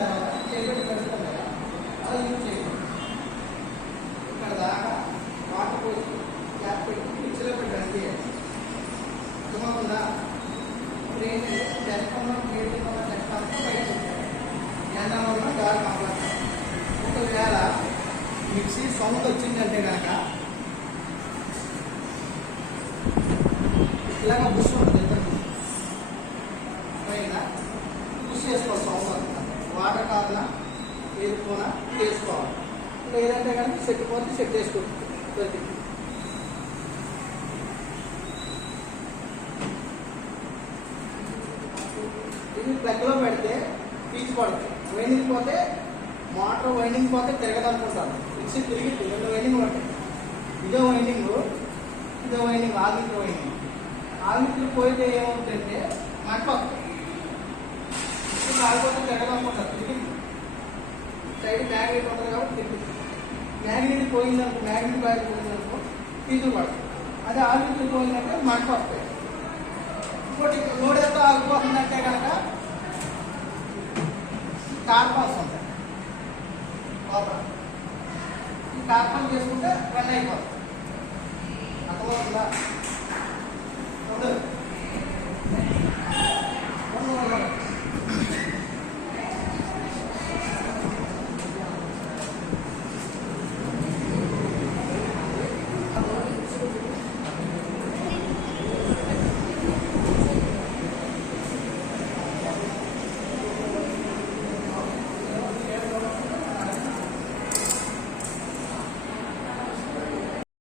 తర్వాత చేపెట్టి పెడతాం కదా, అలా యూజ్ చేయాలి. ఇక్కడ దాకా వాటర్ పోసి గ్యాప్ పెట్టి మిక్సీలో పెట్టండి. అర్థమవుతుందా? ఇప్పుడు ఏంటంటే డెస్కంలో క్రియేటివ్ ఉన్న డెస్కంతో బయట పెట్టాలి. ఎండలో ఉన్న గాలి మాట్లాడతాం. ఒకవేళ మిక్సీ సౌండ్ వచ్చిందంటే కనుక ఇలాగ బుష్ ఉంటుంది, ఇద్దరు పైన బుష్ చేసుకోవాలి. సౌండ్ వస్తుంది. వాటర్ కావాలా వేసుకోనా వేసుకోవాలి. లేదంటే కనుక సెట్ పోతే సెట్ వేసుకోవచ్చు. ఇది ప్లగ్లో పెడితే పీచు పడుతుంది. వైండింగ్ పోతే మోటార్ వైండింగ్ పోతే తిరగదనుకుంటాను. మిక్సీ తిరిగి రెండు వైండింగ్ పడతాయి. ఇదో వైండింగ్, ఇదో వైండింగ్, ఆగిట్లో వైండింగ్. ఆగిట్లు పోయితే ఏమవుతుందంటే మట్టిపోతుంది. కాకపోతే తిరగదనుకుంటారు. తిరిగి సైడ్ మ్యాగ్నెట్ ఉంటుంది కాబట్టి తిరిగి మ్యాగ్నెట్ పోయిందనుకో, మ్యాగ్నెట్ బయట పోయిందనుకో పీచులు పడుతుంది. అదే ఆగిట్లు పోయిందంటే మట్టిపోతాయి. ఇంకోటి